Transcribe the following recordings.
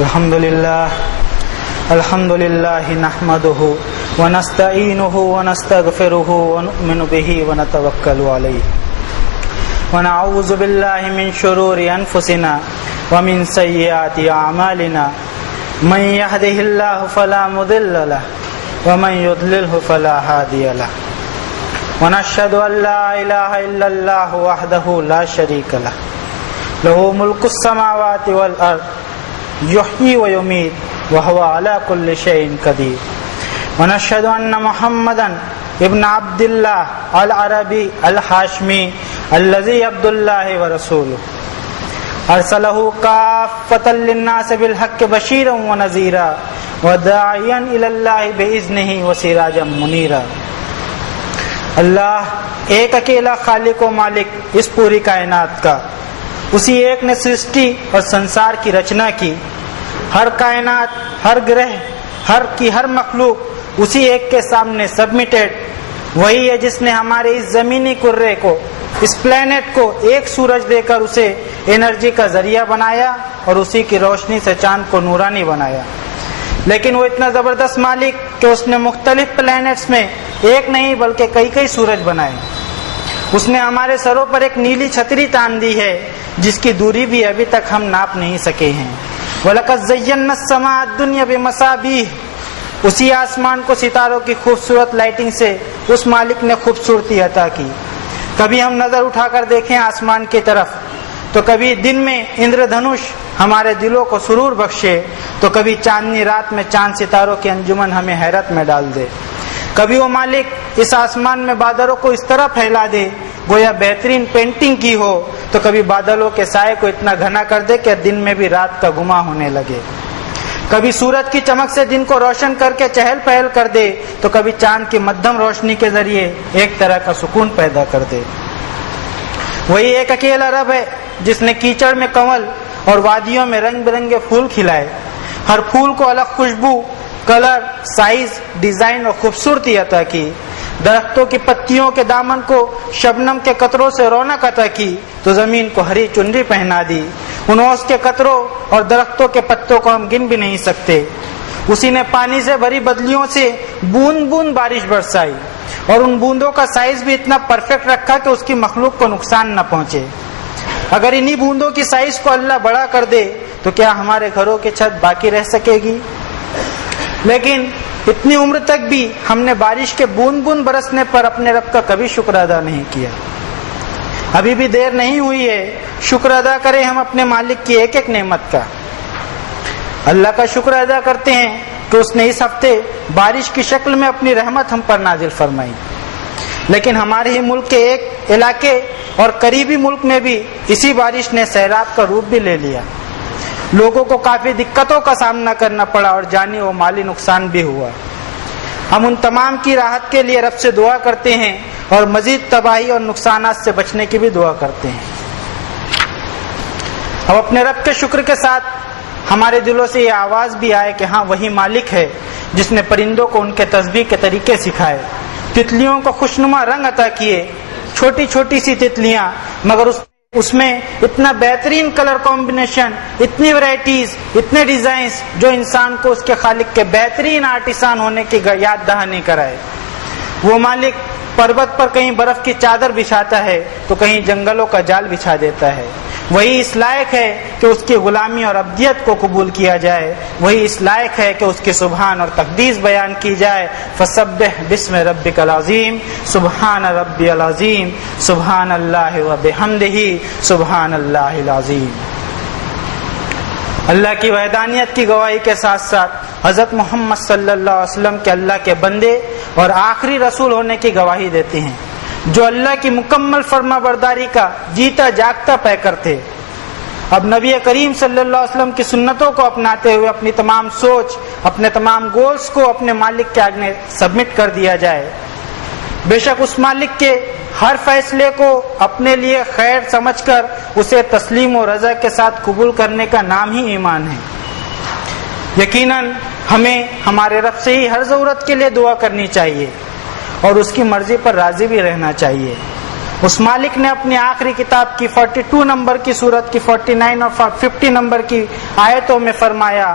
الحمد لله نحمده ونستعينه ونستغفره ونؤمن به ونتوكل عليه ونعوذ بالله من شرور أنفسنا ومن سيئات أعمالنا من يهده الله فلا مضل له ومن يضلله فلا هادي له ونشهد أن لا إله إلا الله وحده لا شريك له له ملك السماوات والأرض يحيي ويميت وهو على كل شيء قدير ونشهد أن محمدا ابن عبد الله العربي الحاشمي الذي عبد الله ورسوله أرسله كافة للناس بالحق بشيرا ونذيرا وداعيا إلى الله بإذنه وسراجا منيرا. اللہ ایک اکیلا خالق و مالک اس پوری کائنات کا، اسی ایک نے سرشٹی اور سنسار کی رچنا کی. ہر کائنات، ہر گرہ، ہر مخلوق اسی ایک کے سامنے سبمیٹڈ. وہی ہے جس نے ہمارے اس زمینی کرے کو، اس پلینٹ کو ایک سورج دے کر اسے انرجی کا ذریعہ بنایا اور اسی کی روشنی سے چاند کو نورانی بنایا. لیکن وہ اتنا زبردست مالک کہ اس نے مختلف پلینٹس میں ایک نہیں بلکہ کئی سورج بنائے. اس نے ہمارے سروں پر ایک نیلی چھتری تان دی ہے جس کی دوری بھی ابھی تک ہم ناپ نہیں سکے ہیں. وَلَقَدْ زَيَّنَّا السَّمَاءَ الدُّنْيَا بِمَصَابِيحَ. اسی آسمان کو ستاروں کی خوبصورت لائٹنگ سے اس مالک نے خوبصورتی عطا کی. کبھی ہم نظر اٹھا کر دیکھیں آسمان کی طرف تو کبھی دن میں اندر دھنش ہمارے دلوں کو سرور بخشے، تو کبھی چاندنی رات میں چاند ستاروں کی انجمن ہمیں حیرت میں ڈال دے. کبھی وہ مالک اس آسمان میں بادلوں کو اس طرح پھیلا دے گویا بہترین پینٹنگ کی ہو، تو کبھی بادلوں کے سائے کو اتنا گھنا کر دے کہ دن میں بھی رات کا گما ہونے لگے. کبھی سورج کی چمک سے دن کو روشن کر کے چہل پہل کر دے، تو کبھی چاند کی مدھم روشنی کے ذریعے ایک طرح کا سکون پیدا کر دے. وہی ایک اکیلا رب ہے جس نے کیچڑ میں کنول اور وادیوں میں رنگ برنگے پھول کھلائے. ہر پھول کو الگ خوشبو، کلر، سائز، ڈیزائن اور خوبصورتی عطا کی. درختوں کی پتیوں کے دامن کو شبنم کے قطروں سے رونق عطا کی تو زمین کو ہری چنری پہنا دی. ان اوس کے قطروں اور درختوں کے پتوں کو ہم گن بھی نہیں سکتے. اسی نے پانی سے بھری بدلیوں سے بوند بوند بارش برسائی اور ان بوندوں کا سائز بھی اتنا پرفیکٹ رکھا کہ اس کی مخلوق کو نقصان نہ پہنچے. اگر انہی بوندوں کی سائز کو اللہ بڑا کر دے تو کیا ہمارے گھروں کی چھت باقی رہ سکے گی؟ لیکن اتنی عمر تک بھی ہم نے بارش کے بوند بوند برسنے پر اپنے رب کا کبھی شکر ادا نہیں کیا. ابھی بھی دیر نہیں ہوئی ہے، شکر ادا کریں ہم اپنے مالک کی ایک ایک نعمت کا. اللہ کا شکر ادا کرتے ہیں کہ اس نے اس ہفتے بارش کی شکل میں اپنی رحمت ہم پر نازل فرمائی. لیکن ہمارے ہی ملک کے ایک علاقے اور قریبی ملک میں بھی اسی بارش نے سیلاب کا روپ بھی لے لیا. لوگوں کو کافی دقتوں کا سامنا کرنا پڑا اور جانی و مالی نقصان بھی ہوا. ہم ان تمام کی راحت کے لیے رب سے دعا کرتے ہیں اور مزید تباہی اور نقصانات سے بچنے کی بھی دعا کرتے ہیں. اب اپنے رب کے شکر کے ساتھ ہمارے دلوں سے یہ آواز بھی آئے کہ ہاں وہی مالک ہے جس نے پرندوں کو ان کے تسبیح کے طریقے سکھائے، تتلیوں کو خوشنما رنگ عطا کیے. چھوٹی چھوٹی سی تتلیاں مگر اس میں اتنا بہترین کلر کمبینیشن، اتنی ورائٹیز، اتنے ڈیزائنز جو انسان کو اس کے خالق کے بہترین آرٹسان ہونے کی یاد دہانی کرائے. وہ مالک پربت پر کہیں برف کی چادر بچھاتا ہے تو کہیں جنگلوں کا جال بچھا دیتا ہے. وہی اس لائق ہے کہ اس کی غلامی اور عبدیت کو قبول کیا جائے. وہی اس لائق ہے کہ اس کی سبحان اور تقدیس بیان کی جائے. فسبح بسم ربک العظیم، سبحان ربی العظیم، سبحان اللہ و بحمدہ، سبحان اللہ العظیم. اللہ کی وحدانیت کی گواہی کے ساتھ ساتھ حضرت محمد صلی اللہ علیہ وسلم کے اللہ کے بندے اور آخری رسول ہونے کی گواہی دیتے ہیں، جو اللہ کی مکمل فرما برداری کا جیتا جاگتا پیکر تھے. اب نبی کریم صلی اللہ علیہ وسلم کی سنتوں کو اپناتے ہوئے اپنی تمام سوچ، اپنے تمام گولز کو اپنے مالک کے آگے سبمٹ کر دیا جائے. بے شک اس مالک کے ہر فیصلے کو اپنے لیے خیر سمجھ کر اسے تسلیم و رضا کے ساتھ قبول کرنے کا نام ہی ایمان ہے. یقیناً ہمیں ہمارے رب سے ہی ہر ضرورت کے لیے دعا کرنی چاہیے اور اس کی مرضی پر راضی بھی رہنا چاہیے. اس مالک نے اپنی آخری کتاب کی 42 نمبر کی سورت کی 49 اور 50 نمبر کی آیتوں میں فرمایا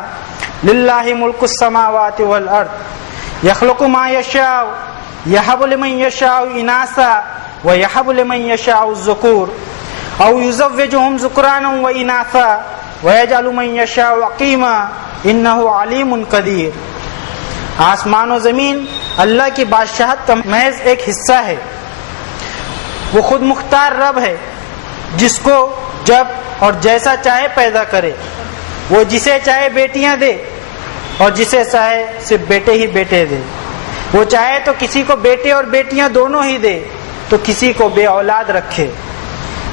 للہ ملک السماوات والارض یخلق ما یشاء یہب لمن یشاء اناثا ویہب لمن یشاء الذکور او یزوجہم ذکرانا واناثا ویجعل من یشاء عقیما انہ علیم قدیر۔ آسمان و زمین اللہ کی بادشاہت کا محض ایک حصہ ہے۔ وہ خود مختار رب ہے جس کو جب اور جیسا چاہے پیدا کرے، وہ جسے چاہے بیٹیاں دے اور جسے چاہے صرف بیٹے ہی بیٹے دے، وہ چاہے تو کسی کو بیٹے اور بیٹیاں دونوں ہی دے تو کسی کو بے اولاد رکھے۔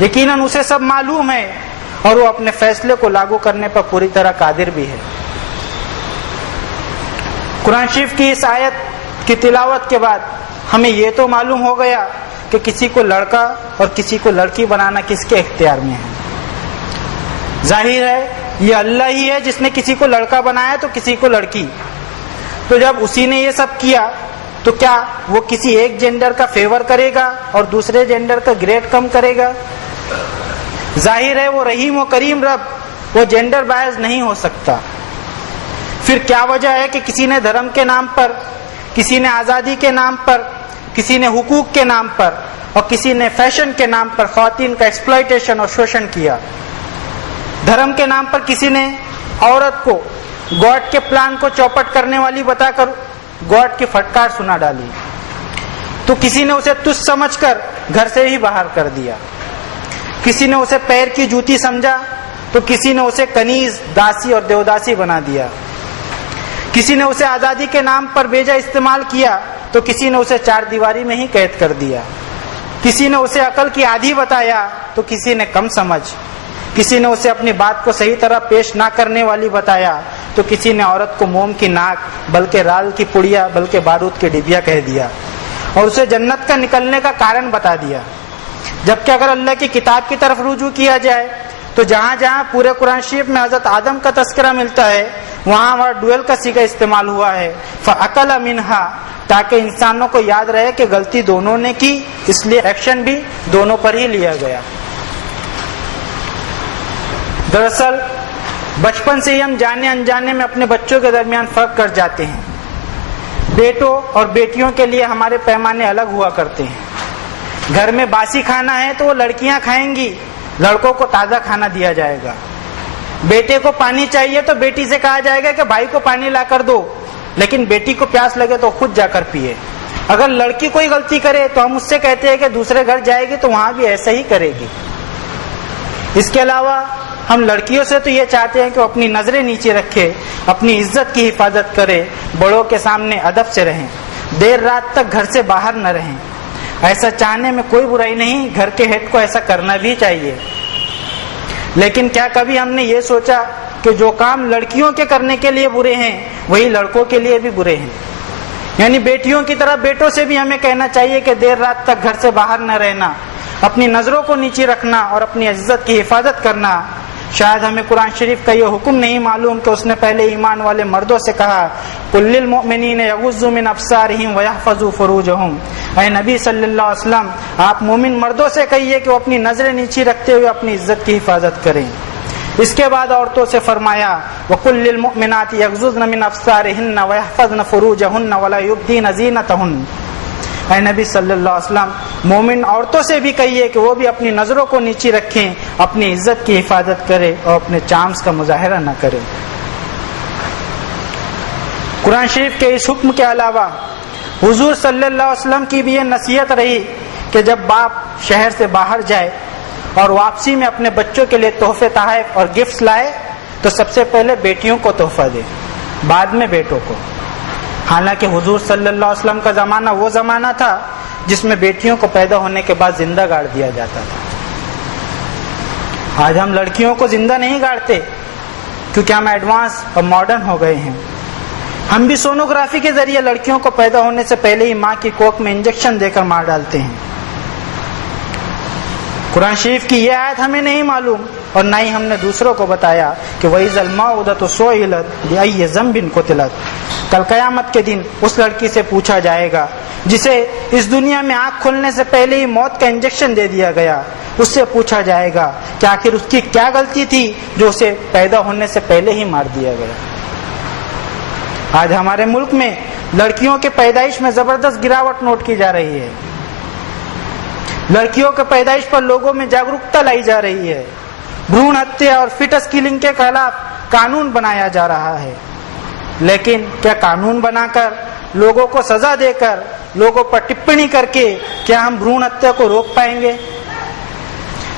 یقیناً اسے سب معلوم ہے اور وہ اپنے فیصلے کو لاگو کرنے پر پوری طرح قادر بھی ہے۔ قرآن شریف کی اس آیت کی تلاوت کے بعد ہمیں یہ تو معلوم ہو گیا کہ کسی کو لڑکا اور کسی کو لڑکی بنانا کس کے اختیار میں ہے۔ ظاہر ہے یہ اللہ ہی ہے جس نے کسی کو لڑکا بنایا تو کسی کو لڑکی۔ تو جب اسی نے یہ سب کیا تو کیا وہ کسی ایک جینڈر کا فیور کرے گا اور دوسرے جینڈر کا گریڈ کم کرے گا؟ ظاہر ہے وہ رحیم و کریم رب، وہ جینڈر بائز نہیں ہو سکتا۔ پھر کیا وجہ ہے کہ کسی نے دھرم کے نام پر، کسی نے آزادی کے نام پر، کسی نے حقوق کے نام پر اور کسی نے فیشن کے نام پر خواتین کا ایکسپلائٹیشن اور شوشن کیا؟ دھرم کے نام پر کسی نے عورت کو گاڈ کے پلان کو چوپٹ کرنے والی بتا کر گاڈ کی پھٹکار سنا ڈالی، تو کسی نے اسے تچھ سمجھ کر گھر سے ہی باہر کر دیا، کسی نے اسے پیر کی جوتی سمجھا تو کسی نے اسے کنیز، داسی اور دیوداسی بنا دیا، کسی نے اسے آزادی کے نام پر بیجا استعمال کیا تو کسی نے اسے چار دیواری میں ہی قید کر دیا، کسی نے اسے عقل کی آدھی بتایا تو کسی نے کم سمجھ، کسی نے اسے اپنی بات کو صحیح طرح پیش نہ کرنے والی بتایا تو کسی نے عورت کو موم کی ناک بلکہ رال کی پڑیا بلکہ بارود کی ڈبیا کہہ دیا اور اسے جنت کا نکلنے کا کارن بتا دیا۔ جبکہ اگر اللہ کی کتاب کی طرف رجوع کیا جائے تو جہاں جہاں پورے قرآن شریف میں حضرت آدم کا تذکرہ ملتا ہے وہاں ڈویل کا صیغہ استعمال ہوا ہے، فَأَكَلَ مِنْهَا، تاکہ انسانوں کو یاد رہے کہ غلطی دونوں نے کی، اس لیے ایکشن بھی دونوں پر ہی لیا گیا۔ دراصل بچپن سے ہی ہم جانے انجانے میں اپنے بچوں کے درمیان فرق کر جاتے ہیں۔ بیٹوں اور بیٹیوں کے لیے ہمارے پیمانے الگ ہوا کرتے ہیں۔ گھر میں باسی کھانا ہے تو وہ لڑکیاں کھائیں گی، لڑکوں کو تازہ کھانا دیا جائے گا۔ بیٹے کو پانی چاہیے تو بیٹی سے کہا جائے گا کہ بھائی کو پانی لا کر دو، لیکن بیٹی کو پیاس لگے تو خود جا کر پیے۔ اگر لڑکی کوئی غلطی کرے تو ہم اس سے کہتے ہیں کہ دوسرے گھر جائے گی تو وہاں بھی ایسا ہی کرے گی۔ اس کے علاوہ ہم لڑکیوں سے تو یہ چاہتے ہیں کہ وہ اپنی نظریں نیچے رکھے، اپنی عزت کی حفاظت کرے، بڑوں کے سامنے ادب سے رہیں، دیر رات تک گھر سے باہر نہ رہیں۔ ایسا چاہنے میں کوئی برائی نہیں، گھر کے ہیڈ کو ایسا کرنا بھی چاہیے۔ لیکن کیا کبھی ہم نے یہ سوچا کہ جو کام لڑکیوں کے کرنے کے لیے برے ہیں وہی لڑکوں کے لیے بھی برے ہیں؟ یعنی بیٹیوں کی طرح بیٹوں سے بھی ہمیں کہنا چاہیے کہ دیر رات تک گھر سے باہر نہ رہنا، اپنی نظروں کو نیچے رکھنا اور اپنی عزت کی حفاظت کرنا۔ شاید ہمیں قرآن شریف کا یہ حکم نہیں معلوم کہ اس نے پہلے ایمان والے مردوں سے کہا قُل لِّلْمُؤْمِنِينَ يَغُضُّوا مِنْ أَبْصَارِهِمْ وَيَحْفَظُوا فُرُوجَهُمْ، اے نبی صلی اللہ علیہ وسلم آپ مومن مردوں سے کہیے کہ وہ اپنی نظریں نیچی رکھتے ہوئے اپنی عزت کی حفاظت کریں۔ اس کے بعد عورتوں سے فرمایا وَقُل لِّلْمُؤْمِنَاتِ يَغْضُضْنَ مِنْ أَبْصَارِهِنَّ وَيَحْفَظْنَ فُرُوجَهُنَّ وَلَا يُبْدِينَ زِينَتَهُنَّ، اے نبی صلی اللہ علیہ وسلم مومن عورتوں سے بھی کہیے کہ وہ بھی اپنی نظروں کو نیچی رکھیں، اپنی عزت کی حفاظت کرے اور اپنے چارمز کا مظاہرہ نہ کرے۔ قرآن شریف کے اس حکم کے علاوہ حضور صلی اللہ علیہ وسلم کی بھی یہ نصیحت رہی کہ جب باپ شہر سے باہر جائے اور واپسی میں اپنے بچوں کے لیے تحفے تحائف اور گفٹس لائے تو سب سے پہلے بیٹیوں کو تحفہ دے، بعد میں بیٹوں کو۔ حالانکہ حضور صلی اللہ علیہ وسلم کا زمانہ وہ زمانہ تھا جس میں بیٹیوں کو پیدا ہونے کے بعد زندہ گاڑ دیا جاتا تھا۔ آج ہم لڑکیوں کو زندہ نہیں گاڑتے کیونکہ ہم ایڈوانس اور ماڈرن ہو گئے ہیں۔ ہم بھی سونوگرافی کے ذریعے لڑکیوں کو پیدا ہونے سے پہلے ہی ماں کی کوکھ میں انجیکشن دے کر مار ڈالتے ہیں۔ قرآن شریف کی یہ آیت ہمیں نہیں معلوم اور نہ ہی ہم نے دوسروں کو بتایا کہ وَإِذَا الْمَوْءُودَةُ سُئِلَتْ بِأَيِّ ذَنبٍ قُتِلَتْ، کل قیامت کے دن اس لڑکی سے پوچھا جائے گا جسے اس دنیا میں آنکھ کھلنے سے پہلے ہی موت کا انجیکشن دے دیا گیا، اس سے پوچھا جائے گا کہ آخر اس کی کیا غلطی تھی جو اسے پیدا ہونے سے پہلے ہی مار دیا گیا۔ آج ہمارے ملک میں لڑکیوں کے پیدائش میں زبردست گراوٹ نوٹ کی جا رہی ہے۔ لڑکیوں کے پیدائش پر لوگوں میں جاگروکتا لائی جا رہی ہے۔ بھرون ہتیا اور فٹس کلنگ کے خلاف قانون بنایا جا رہا ہے، لیکن کیا قانون بنا کر، لوگوں کو سزا دے کر، لوگوں پر ٹپنی کر کے کیا ہم بھرون ہتیا کو روک پائیں گے؟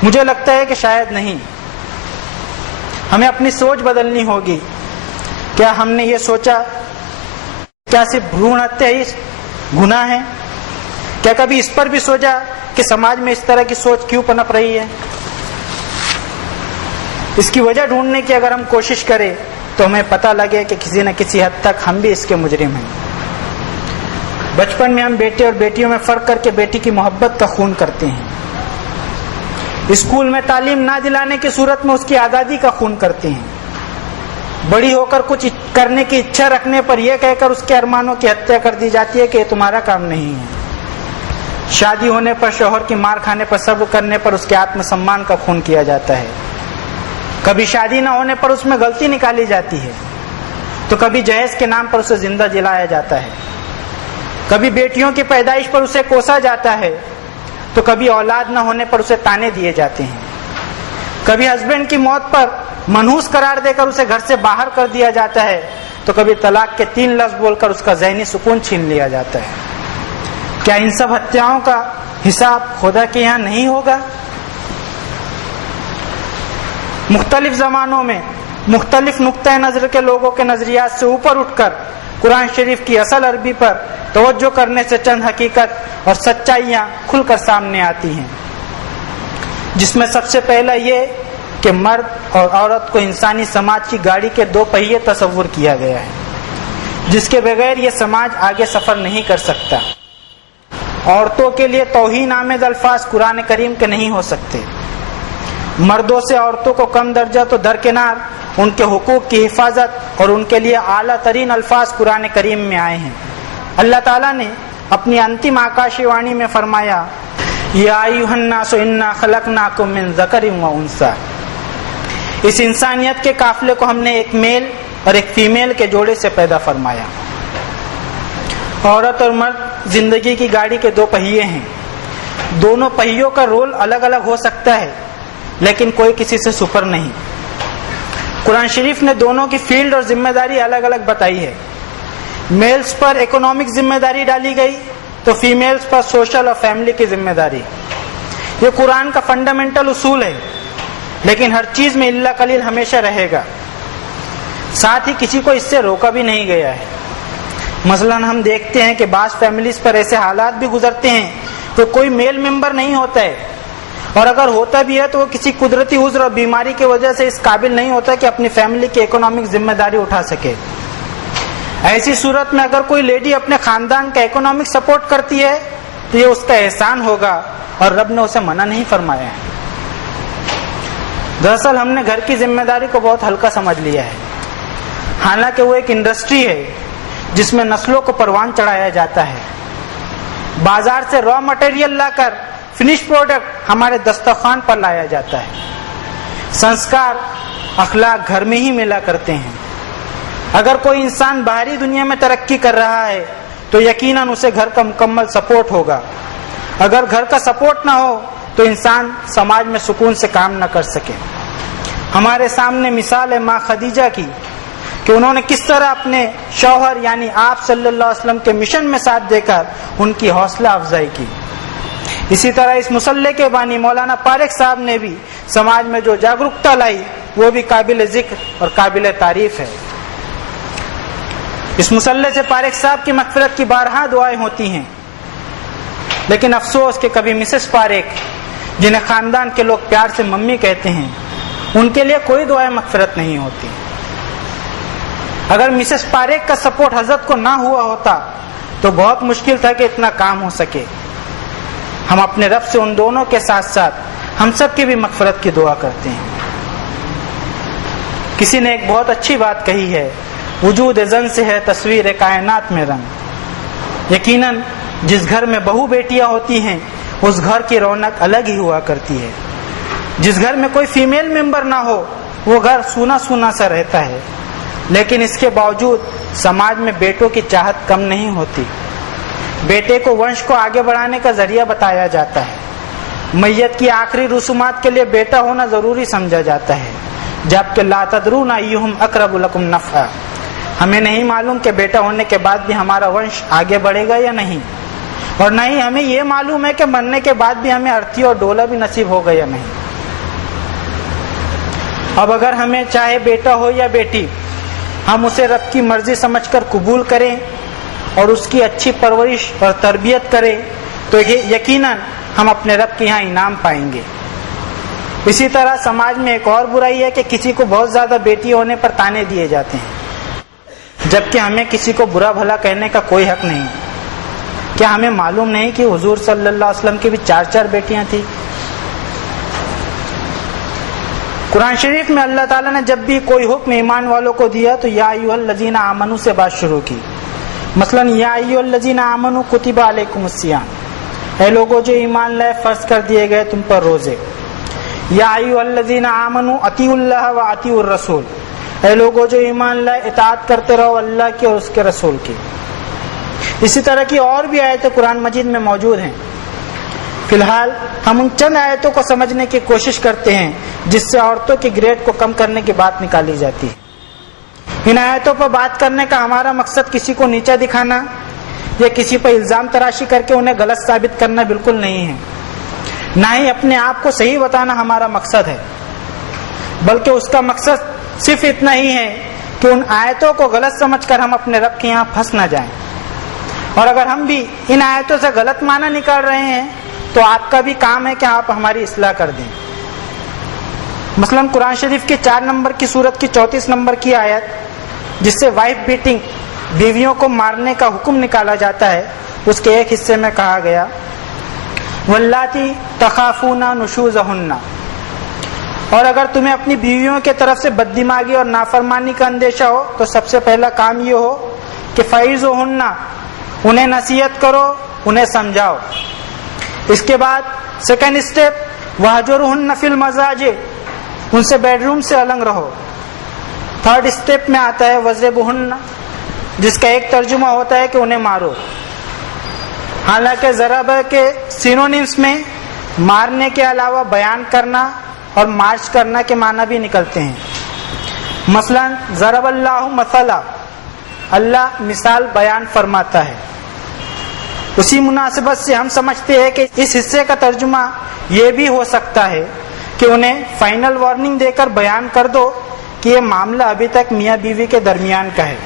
مجھے لگتا ہے کہ شاید نہیں۔ ہمیں اپنی سوچ بدلنی ہوگی۔ کیا ہم نے یہ سوچا کیا صرف بھرون ہتیا ہی گناہ ہے؟ کیا کبھی اس پر بھی سوچا کہ سماج میں اس طرح کی سوچ کیوں پنپ رہی ہے؟ اس کی وجہ ڈھونڈنے کی اگر ہم کوشش کریں تو ہمیں پتہ لگے کہ کسی نہ کسی حد تک ہم بھی اس کے مجرم ہیں۔ بچپن میں ہم بیٹے اور بیٹیوں میں فرق کر کے بیٹی کی محبت کا خون کرتے ہیں۔ اسکول میں تعلیم نہ دلانے کی صورت میں اس کی آزادی کا خون کرتے ہیں۔ بڑی ہو کر کچھ کرنے کی اچھا رکھنے پر یہ کہہ کر اس کے ارمانوں کی ہتیا کر دی جاتی ہے کہ یہ تمہارا کام نہیں ہے۔ شادی ہونے پر شوہر کی مار کھانے پر صبر کرنے پر اس کے آتم سمان کا خون کیا جاتا ہے۔ کبھی شادی نہ ہونے پر اس میں غلطی نکالی جاتی ہے تو کبھی جہیز کے نام پر اسے زندہ جلایا جاتا ہے۔ کبھی بیٹیوں کی پیدائش پر اسے کوسا جاتا ہے تو کبھی اولاد نہ ہونے پر اسے تانے دیے جاتے ہیں۔ کبھی ہسبینڈ کی موت پر منحوس قرار دے کر اسے گھر سے باہر کر دیا جاتا ہے تو کبھی طلاق کے 3 لفظ بول کر اس کا ذہنی سکون چھین لیا جاتا ہے۔ کیا ان سب ہتیاؤں کا حساب خدا کے یہاں نہیں ہوگا؟ مختلف زمانوں میں مختلف نقطۂ نظر کے لوگوں کے نظریات سے اوپر اٹھ کر قرآن شریف کی اصل عربی پر توجہ کرنے سے چند حقیقت اور سچائیاں کھل کر سامنے آتی ہیں، جس میں سب سے پہلا یہ کہ مرد اور عورت کو انسانی سماج کی گاڑی کے 2 پہیے تصور کیا گیا ہے، جس کے بغیر یہ سماج آگے سفر نہیں کر سکتا۔ عورتوں کے لیے توہین آمیز الفاظ قرآن کریم کے نہیں ہو سکتے۔ مردوں سے عورتوں کو کم درجہ تو درکنار ان کے حقوق کی حفاظت اور ان کے لیے اعلیٰ ترین الفاظ قرآن کریم میں آئے ہیں۔ اللہ تعالیٰ نے اپنی انتم آکاشی وانی میں فرمایا، یا ایھا الناس انا خلقناکم من ذکر و انثی۔ اس انسانیت کے قافلے کو ہم نے ایک میل اور ایک فیمیل کے جوڑے سے پیدا فرمایا۔ عورت اور مرد زندگی کی گاڑی کے 2 پہیے ہیں۔ دونوں پہیوں کا رول الگ الگ ہو سکتا ہے لیکن کوئی کسی سے سپر نہیں۔ قرآن شریف نے دونوں کی فیلڈ اور ذمہ داری الگ الگ بتائی ہے۔ میلز پر اکنامک ذمہ داری ڈالی گئی تو فیمیلز پر سوشل اور فیملی کی ذمہ داری۔ یہ قرآن کا فنڈامنٹل اصول ہے، لیکن ہر چیز میں الا قلیل ہمیشہ رہے گا۔ ساتھ ہی کسی کو اس سے روکا بھی نہیں گیا ہے۔ مثلا ہم دیکھتے ہیں کہ بعض فیملیز پر ایسے حالات بھی گزرتے ہیں کہ کوئی میل ممبر نہیں ہوتا ہے، اور اگر ہوتا بھی ہے تو وہ کسی قدرتی عذر اور بیماری کی وجہ سے اس قابل نہیں ہوتا کہ اپنی فیملی کی اکنامک ذمہ داری اٹھا سکے۔ ایسی صورت میں اگر کوئی لیڈی اپنے خاندان کا اکنامک سپورٹ کرتی ہے تو یہ اس کا احسان ہوگا اور رب نے اسے منع نہیں فرمایا ہے۔ دراصل ہم نے گھر کی ذمہ داری کو بہت ہلکا سمجھ لیا ہے، حالانکہ وہ ایک انڈسٹری ہے جس میں نسلوں کو پروان چڑھایا جاتا ہے۔ بازار سے را مٹیریل لا کر فنش پروڈکٹ ہمارے دسترخوان پر لایا جاتا ہے۔ سنسکار، اخلاق گھر میں ہی ملا کرتے ہیں۔ اگر کوئی انسان باہری دنیا میں ترقی کر رہا ہے تو یقیناً اسے گھر کا مکمل سپورٹ ہوگا۔ اگر گھر کا سپورٹ نہ ہو تو انسان سماج میں سکون سے کام نہ کر سکے۔ ہمارے سامنے مثال ہے ماں خدیجہ کی کہ انہوں نے کس طرح اپنے شوہر یعنی آپ صلی اللہ علیہ وسلم کے مشن میں ساتھ دے کر ان کی حوصلہ افزائی کی۔ اسی طرح اس مسلح کے بانی مولانا پاریک صاحب نے بھی سماج میں جو جاگروکتا لائی وہ بھی قابل ذکر اور قابل تعریف ہے۔ اس مسلح سے پاریک صاحب کی مغفرت کی بارہا دعائیں ہوتی ہیں، لیکن افسوس کہ کبھی مسز پاریک، جنہیں خاندان کے لوگ پیار سے ممی کہتے ہیں، ان کے لیے کوئی دعائیں مغفرت نہیں ہوتی۔ اگر مسز پاریک کا سپورٹ حضرت کو نہ ہوا ہوتا تو بہت مشکل تھا کہ اتنا کام ہو سکے۔ ہم اپنے رب سے ان دونوں کے ساتھ ساتھ ہم سب کی بھی مغفرت کی دعا کرتے ہیں۔ کسی نے ایک بہت اچھی بات کہی ہے، وجود زن سے ہے تصویر کائنات میں رنگ۔ یقیناً جس گھر میں بہو بیٹیاں ہوتی ہیں اس گھر کی رونق الگ ہی ہوا کرتی ہے. جس گھر میں کوئی فیمیل ممبر نہ ہو وہ گھر سونا سونا سا رہتا ہے. لیکن اس کے باوجود سماج میں بیٹوں کی چاہت کم نہیں ہوتی. بیٹے کو ونش کو آگے بڑھانے کا ذریعہ بتایا جاتا ہے. میت کی آخری رسومات کے لیے بیٹا ہونا ضروری سمجھا جاتا ہے، جبکہ لا تدرون ایہم اقرب لکم نفعا، ہمیں نہیں معلوم کہ بیٹا ہونے کے بعد بھی ہمارا ونش آگے بڑھے گا یا نہیں، اور نہ ہی ہمیں یہ معلوم ہے کہ مرنے کے بعد بھی ہمیں ارتھی اور ڈولا بھی نصیب ہوگا یا نہیں. اب اگر ہمیں چاہے بیٹا ہو یا بیٹی، ہم اسے رب کی مرضی سمجھ کر قبول کریں اور اس کی اچھی پرورش اور تربیت کریں تو یقیناً ہم اپنے رب کے یہاں انعام پائیں گے. اسی طرح سماج میں ایک اور برائی ہے کہ کسی کو بہت زیادہ بیٹی ہونے پر تانے دیے جاتے ہیں، جبکہ ہمیں کسی کو برا بھلا کہنے کا کوئی حق نہیں. کیا ہمیں معلوم نہیں کہ حضور صلی اللہ علیہ وسلم کی بھی 4 بیٹیاں تھیں؟ قرآن شریف میں اللہ تعالیٰ نے جب بھی کوئی حکم ایمان والوں کو دیا تو یا ایھا الذین آمنوا سے بات شروع کی. مثلا یا ایھا الذین آمنوا کتب علیکم الصیام، اے لوگوں جو ایمان لائے فرض کر دیے گئے تم پر روزے. یا ایھا الذین آمنوا اطیعوا اللہ واطیعوا الرسول، اے لوگوں جو ایمان لائے اطاعت کرتے رہو اللہ کی اور اس کے رسول کی. اسی طرح کی اور بھی آیتیں قرآن مجید میں موجود ہیں. فی الحال ہم ان چند آیتوں کو سمجھنے کی کوشش کرتے ہیں جس سے عورتوں کے گریڈ کو کم کرنے کی بات نکالی جاتی ہے. ان آیتوں پر بات کرنے کا ہمارا مقصد کسی کو نیچا دکھانا یا کسی پر الزام تراشی کر کے انہیں غلط ثابت کرنا بالکل نہیں ہے، نہ ہی اپنے آپ کو صحیح بتانا ہمارا مقصد ہے، بلکہ اس کا مقصد صرف اتنا ہی ہے کہ ان آیتوں کو غلط سمجھ کر ہم اپنے رب کے یہاں پھنس نہ جائیں. اور اگر ہم بھی ان آیتوں سے غلط معنی نکال رہے ہیں تو آپ کا بھی کام ہے کہ آپ ہماری اصلاح کر دیں. مثلا قرآن شریف کی 4 نمبر کی سورت کی 34 نمبر کی آیت جس سے وائف بیٹنگ بیویوں کو مارنے کا حکم نکالا جاتا ہے، اس کے ایک حصے میں کہا گیا واللاتی تخافون نشوزہن، اور اگر تمہیں اپنی بیویوں کے طرف سے بددماغی اور نافرمانی کا اندیشہ ہو تو سب سے پہلا کام یہ ہو کہ فعظوہن، انہیں نصیحت کرو، انہیں سمجھاؤ. اس کے بعد سیکنڈ اسٹیپ وہجرہن فی المضاجع، ان سے بیڈ روم سے الگ رہو. تھرڈ اسٹیپ میں آتا ہے وضربہن، جس کا ایک ترجمہ ہوتا ہے کہ انہیں مارو. حالانکہ ضرب کے سینونیمز میں مارنے کے علاوہ بیان کرنا اور مارچ کرنا کے معنی بھی نکلتے ہیں. مثلا ضرب اللہ مثلا، اللہ مثال بیان فرماتا ہے. اسی مناسبت سے ہم سمجھتے ہیں کہ اس حصے کا ترجمہ یہ بھی ہو سکتا ہے کہ انہیں فائنل وارننگ دے کر بیان کر دو کہ یہ معاملہ ابھی تک میاں بیوی کے درمیان کا ہے،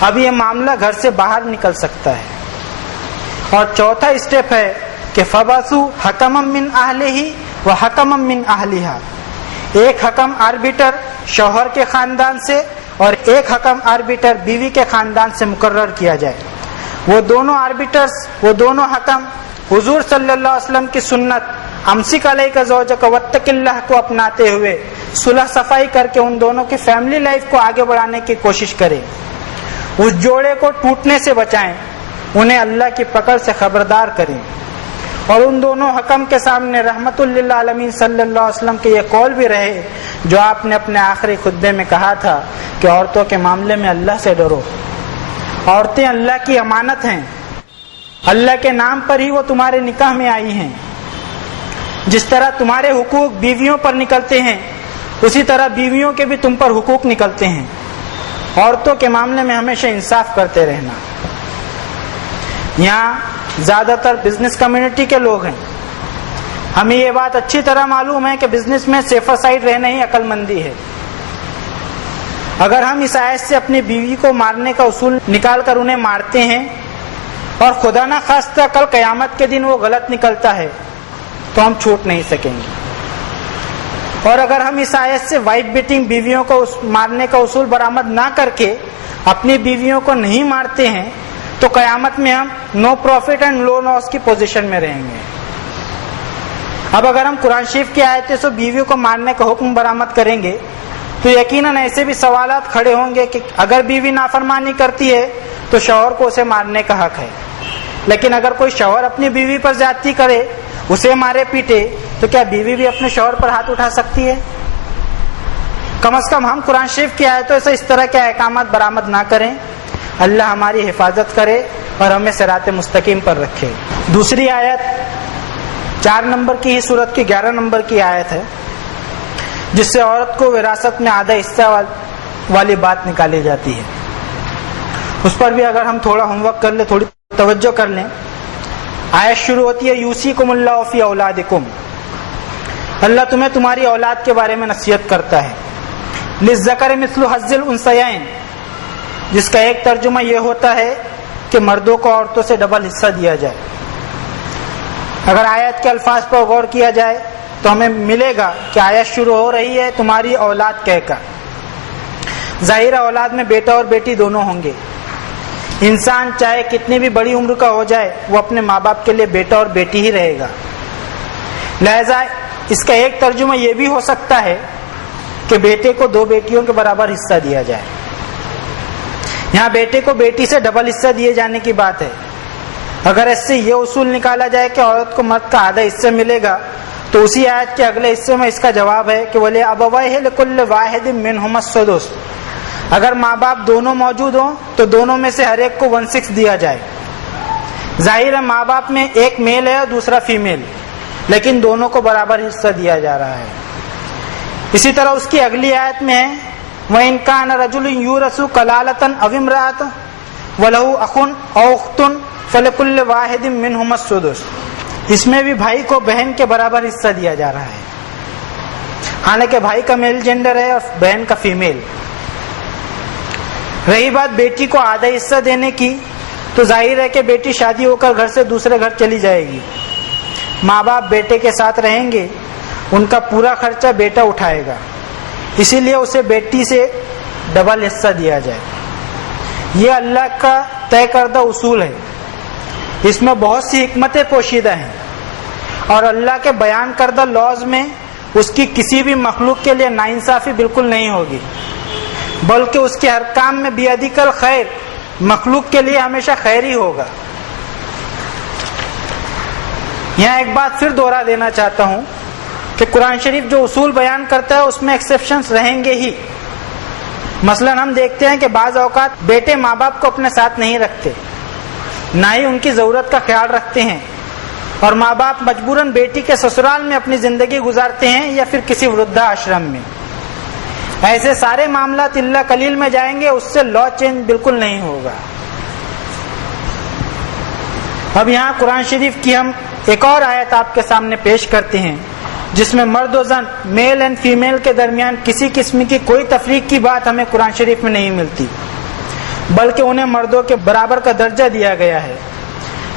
اب یہ معاملہ گھر سے باہر نکل سکتا ہے. اور چوتھا اسٹیپ ہے کہ فبعثوا حکما من اہلہ وحکما من اہلہا، ایک حکم آربیٹر شوہر کے خاندان سے اور ایک حکم آربیٹر بیوی کے خاندان سے مقرر کیا جائے. وہ دونوں آربیٹرز، وہ دونوں حکم حضور صلی اللہ علیہ وسلم کی سنت امسک علیک زوجک واتق اللہ کو اپناتے ہوئے صلح صفائی کر کے ان دونوں کی فیملی لائف کو آگے بڑھانے کی کوشش کریں، اس جوڑے کو ٹوٹنے سے بچائیں، انہیں اللہ کی پکڑ سے خبردار کریں. اور ان دونوں حکم کے سامنے رحمت للعالمین صلی اللہ علیہ وسلم کے یہ قول بھی رہے جو آپ نے اپنے آخری خطبے میں کہا تھا کہ عورتوں کے معاملے میں اللہ سے ڈرو. عورتیں اللہ کی امانت ہیں، اللہ کے نام پر ہی وہ تمہارے نکاح میں آئی ہیں. جس طرح تمہارے حقوق بیویوں پر نکلتے ہیں اسی طرح بیویوں کے بھی تم پر حقوق نکلتے ہیں. عورتوں کے معاملے میں ہمیشہ انصاف کرتے رہنا. یہاں زیادہ تر بزنس کمیونٹی کے لوگ ہیں، ہمیں یہ بات اچھی طرح معلوم ہے کہ بزنس میں سیفر سائڈ رہنا ہی عقل مندی ہے. اگر ہم اس آیت سے اپنی بیوی کو مارنے کا اصول نکال کر انہیں مارتے ہیں اور خدا نہ خواستہ کل قیامت کے دن وہ غلط نکلتا ہے تو ہم چھوٹ نہیں سکیں گے. اور اگر ہم اس آیت سے وائف بیٹنگ بیویوں کو مارنے کا اصول برآمد نہ کر کے اپنی بیویوں کو نہیں مارتے ہیں تو قیامت میں ہم نو پروفٹ اینڈ لو لاس کی پوزیشن میں رہیں گے. اب اگر ہم قرآن شریف کی آیتیں سے بیویوں کو مارنے کا حکم برآمد کریں گے تو یقیناً ایسے بھی سوالات کھڑے ہوں گے کہ اگر بیوی نافرمانی کرتی ہے تو شوہر کو اسے مارنے کا حق ہے. لیکن اگر کوئی شوہر اپنی بیوی پر زیادتی کرے، اسے مارے پیٹے، تو کیا بیوی بھی اپنے شوہر پر ہاتھ اٹھا سکتی ہے؟ کم از کم ہم قرآن شریف کی آیتوں سے اس طرح کے احکامات برآمد نہ کریں۔ اللہ ہماری حفاظت کرے اور ہمیں صراط مستقیم پر رکھے۔ دوسری آیت 4 نمبر کی ہی سورت کی 11 نمبر کی آیت ہے، جس سے عورت کو وراثت میں آدھا حصہ والی بات نکالی جاتی ہے۔ اس پر بھی اگر ہم تھوڑا ہوم ورک کر لیں، تھوڑی توجہ کر لیں، آیت شروع ہوتی ہے یوصیکم اللہ فی اولادکم، اللہ تمہیں تمہاری اولاد کے بارے میں نصیحت کرتا ہے۔ للذکر مثل حظ الانثیین، جس کا ایک ترجمہ یہ ہوتا ہے کہ مردوں کو عورتوں سے ڈبل حصہ دیا جائے۔ اگر آیت کے الفاظ پر غور کیا جائے تو ہمیں ملے گا کہ آیت شروع ہو رہی ہے تمہاری اولاد کہہ کر۔ ظاہر اولاد میں بیٹا اور بیٹی دونوں ہوں گے۔ انسان چاہے کتنی بھی بڑی عمر کا ہو جائے، وہ اپنے ماں باپ کے لیے بیٹا اور بیٹی ہی رہے گا۔ لہذا اس کا ایک ترجمہ یہ بھی ہو سکتا ہے کہ بیٹے کو 2 بیٹیوں کے برابر حصہ دیا جائے۔ یہاں بیٹے کو بیٹی سے ڈبل حصہ دیے جانے کی بات ہے۔ اگر اس سے یہ اصول نکالا جائے کہ عورت کو مرد کا آدھا حصہ ملے گا، تو اسی آیت کے اگلے حصے میں اس کا جواب ہے کہ وَلِأَبَوَيْهِ لِكُلِّ وَاحِدٍ مِّنْهُمَا السُّدُسُ، اگر ماں باپ دونوں موجود ہوں تو دونوں میں سے ہر ایک کو 1/6 دیا جائے۔ ظاہر ہے ماں باپ میں ایک میل ہے اور دوسرا فیمیل، لیکن دونوں کو برابر حصہ دیا جا رہا ہے۔ اسی طرح اس کی اگلی آیت میں ہے وَإِن كَانَ رَجُلٌ يُورَثُ كَلَالَةً أَوْ امْرَأَةٌ وَلَهُ أَخٌ أَوْ أُخْتٌ فَلِكُلِّ وَاحِدٍ مِّنْهُمَا السُّدُسُ، اس میں بھی بھائی کو بہن کے برابر حصہ دیا جا رہا ہے، حالانکہ بھائی کا میل جینڈر ہے اور بہن کا فیمیل۔ رہی بات بیٹی کو آدھا حصہ دینے کی، تو ظاہر ہے کہ بیٹی شادی ہو کر گھر سے دوسرے گھر چلی جائے گی، ماں باپ بیٹے کے ساتھ رہیں گے، ان کا پورا خرچہ بیٹا اٹھائے گا، اسی لیے اسے بیٹی سے ڈبل حصہ دیا جائے۔ یہ اللہ کا طے کردہ اصول ہے، اس میں بہت سی حکمتیں پوشیدہ ہیں، اور اللہ کے بیان کردہ لاز میں اس کی کسی بھی مخلوق کے لیے ناانصافی بالکل نہیں ہوگی، بلکہ اس کے ہر کام میں بیدک الخیر، مخلوق کے لیے ہمیشہ خیر ہی ہوگا۔ یہاں ایک بات پھر دوہرا دینا چاہتا ہوں کہ قرآن شریف جو اصول بیان کرتا ہے اس میں ایکسیپشنز رہیں گے ہی۔ مثلا ہم دیکھتے ہیں کہ بعض اوقات بیٹے ماں باپ کو اپنے ساتھ نہیں رکھتے، نہ ہی ان کی ضرورت کا خیال رکھتے ہیں، اور ماں باپ مجبوراً بیٹی کے سسرال میں اپنی زندگی گزارتے ہیں یا پھر کسی وردھا آشرم میں۔ ایسے سارے معاملات اللہ قلیل میں جائیں گے، اس سے لا چینج بالکل نہیں ہوگا۔ اب یہاں قرآن شریف کی ہم ایک اور آیت آپ کے سامنے پیش کرتے ہیں، جس میں مرد و زن، میل اینڈ فیمیل کے درمیان کسی قسم کی کوئی تفریق کی بات ہمیں قرآن شریف میں نہیں ملتی، بلکہ انہیں مردوں کے برابر کا درجہ دیا گیا ہے۔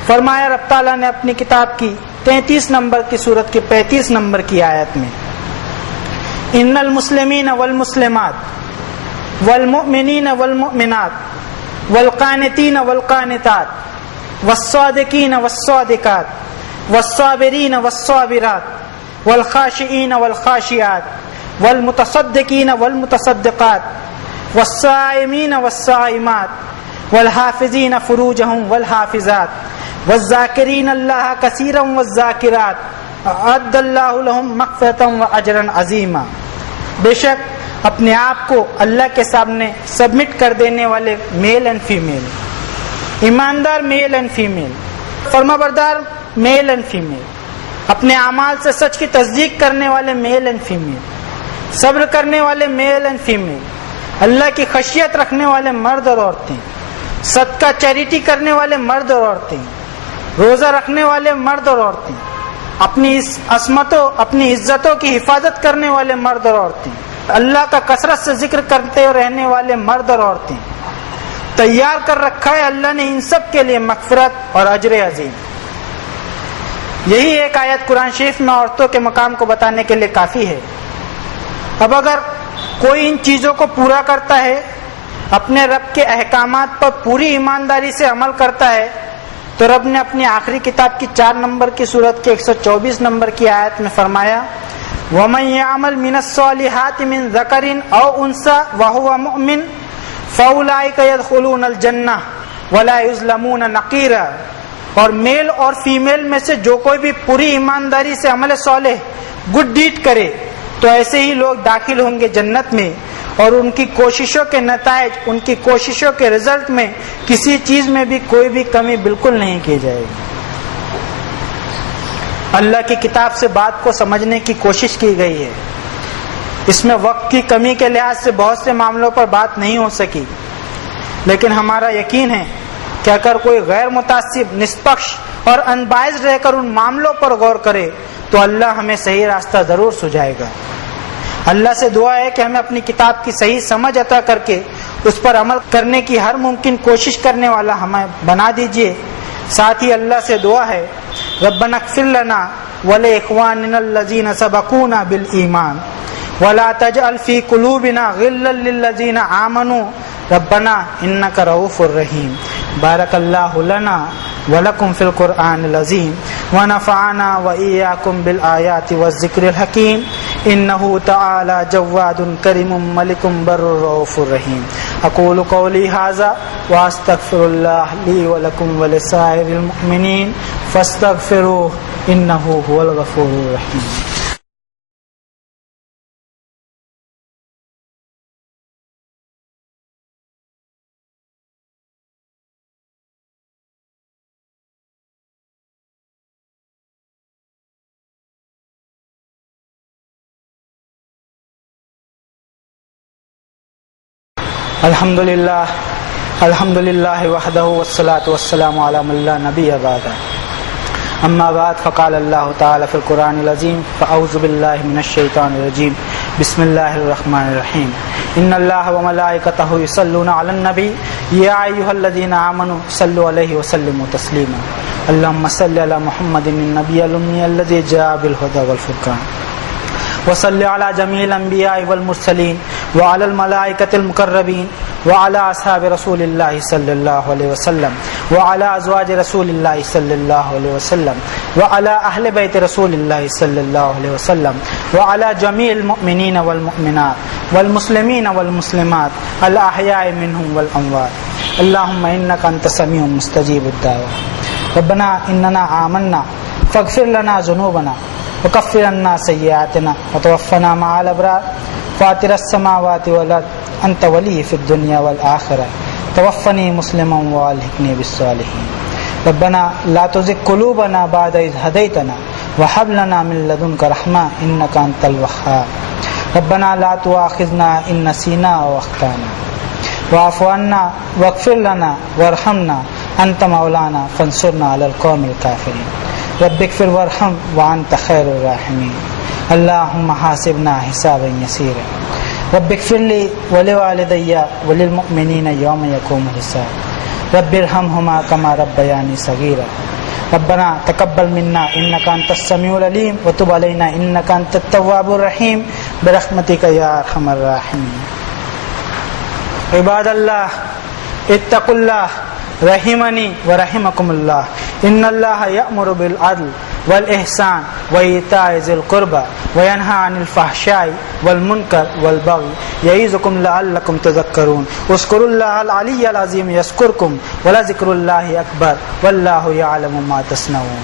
فرمایا رب تعالیٰ نے اپنی کتاب کی 33 نمبر کی سورت کی 35 نمبر کی آیت میں، ان المسلمین والمسلمات والمؤمنین والمؤمنات والقانتین والقانتات والصادقین والصادقات والصابرین والصابرات والخاشعین والخاشعات والمتصدقین والمتصدقات والصائمین والصائمات والحافظین فروجہم والحافظات والذاکرین اللہ کثیرا والذاکرات اعد اللہ لہم مغفرۃ واجرا عظیما۔ بے شک اپنے آپ کو اللہ کے سامنے سبمٹ کر دینے والے میل اینڈ فیمیل، ایماندار میل اینڈ فیمیل، فرمانبردار میل اینڈ فیمیل، اپنے اعمال سے سچ کی تصدیق کرنے والے میل اینڈ فیمیل، صبر کرنے والے میل اینڈ فیمیل، اللہ کی خشیت رکھنے والے مرد اور عورتیں، صدقہ چیریٹی کرنے والے مرد اور عورتیں، روزہ رکھنے والے مرد اور عورتیں، اپنی عصمتوں اپنی عزتوں کی حفاظت کرنے والے مرد اور عورتیں، اللہ کا کثرت سے ذکر کرتے رہنے والے مرد اور عورتیں، تیار کر رکھا ہے اللہ نے ان سب کے لیے مغفرت اور اجر عظیم۔ یہی ایک آیت قرآن شریف میں عورتوں کے مقام کو بتانے کے لیے کافی ہے۔ اب اگر کوئی ان چیزوں کو پورا کرتا ہے، اپنے رب کے احکامات پر پوری ایمانداری سے عمل کرتا ہے، تو رب نے اپنی آخری کتاب کی 4 نمبر کی سورت کے 124 نمبر کی آیت میں فرمایا وَمَن يَعْمَلْ مِنَ الصَّالِحَاتِ مِن ذَكَرٍ أَوْ أُنثَىٰ وَهُوَ مُؤْمِنٌ فَأُولَٰئِكَ يَدْخُلُونَ الْجَنَّةَ وَلَا يُظْلَمُونَ نَقِيرًا۔ اور میل اور فیمیل میں سے جو کوئی بھی پوری ایمانداری سے عمل صالح گڈ ڈیڈ کرے تو ایسے ہی لوگ داخل ہوں گے جنت میں، اور ان کی کوششوں کے نتائج، ان کی کوششوں کے رزلٹ میں کسی چیز میں بھی کوئی بھی کمی بالکل نہیں کی جائے گی۔ اللہ کی کتاب سے بات کو سمجھنے کی کوشش کی گئی ہے، اس میں وقت کی کمی کے لحاظ سے بہت سے معاملوں پر بات نہیں ہو سکی، لیکن ہمارا یقین ہے کہ اگر کوئی غیر متعصب، نسپکش اور انبائزڈ رہ کر ان معاملوں پر غور کرے تو اللہ ہمیں صحیح راستہ ضرور سجائے گا۔ اللہ سے دعا ہے کہ ہمیں اپنی کتاب کی صحیح سمجھ عطا کر کے اس پر عمل کرنے کی ہر ممکن کوشش کرنے والا ہمیں بنا دیجیے۔ ساتھ ہی اللہ سے دعا ہے ربنا اغفر لنا ولإخواننا الذين سبقونا بالإيمان ولا تجعل في قلوبنا غلا للذين آمنوا ربنا إنك رؤوف رحيم۔ بارك الله لنا ولكم في القرآن العظيم ونفعنا وإياكم بالآيات والذكر الحكيم إنه تعالى جواد كريم ملك بر رؤوف رحيم۔ أقول قولي هذا وأستغفر الله لي ولكم ولسائر المؤمنين فاستغفروه إنه هو الغفور الرحيم۔ الحمد لله وحده والصلاة والسلام على من لا نبي بعده اما بعد فقال الله تعالى في القرآن العظيم فأعوذ بالله من الشيطان الرجيم بسم الله الرحمن الرحيم إن الله وملائكته يصلون على النبي يا أيها الذين آمنوا صلوا عليه وسلموا تسليما اللهم صل على محمد النبي الأمي الذي جاء بالهدى والفرقان وصل على جميع الأنبياء والمرسلين وعلى الملائكة المقربين وعلى أصحاب رسول الله صلى الله عليه وسلم وعلى أزواج رسول الله صلى الله عليه وسلم وعلى أهل بيت رسول الله صلى الله عليه وسلم وعلى جميع المؤمنين والمؤمنات والمسلمين والمسلمات الأحياء منهم والأموات اللهم إنك أنت سميع مستجيب الدعوة ربنا إننا آمنا فاغفر لنا ذنوبنا وكفر عنا سيئاتنا وتوفنا مع الأبرار فاطر السماوات والأرض أنت ولي في الدنيا والآخرة توفني مسلما والحقني بالصالحين ربنا لا تزغ قلوبنا بعد إذ هديتنا وهب لنا من لدنك رحمة إنك أنت الوهاب ربنا لا تؤاخذنا إن نسينا أو أخطأنا واعف عنا واغفر لنا وارحمنا أنت مولانا فانصرنا على القوم الكافرين رب اغفر وارحم وأنت خير الراحمين اللهم حاسبنا حسابا يسيرا رب اغفر لي ولوالدي وللمؤمنين يوم يقوم الحساب رب ارحمهما كما ربياني صغيرا ربنا تقبل منا إنك أنت السميع العليم وتب علينا إنك أنت التواب الرحيم برحمتك يا أرحم الراحمين عباد الله اتقوا الله رحمني ورحمكم الله إن الله يأمر بالعدل والإحسان وإيتاء ذي القربى وينهى عن الفحشاء والمنكر والبغي يعظكم لعلكم تذكرون اذكروا الله العلي العظيم يذكركم ولذكر الله أكبر والله يعلم ما تصنعون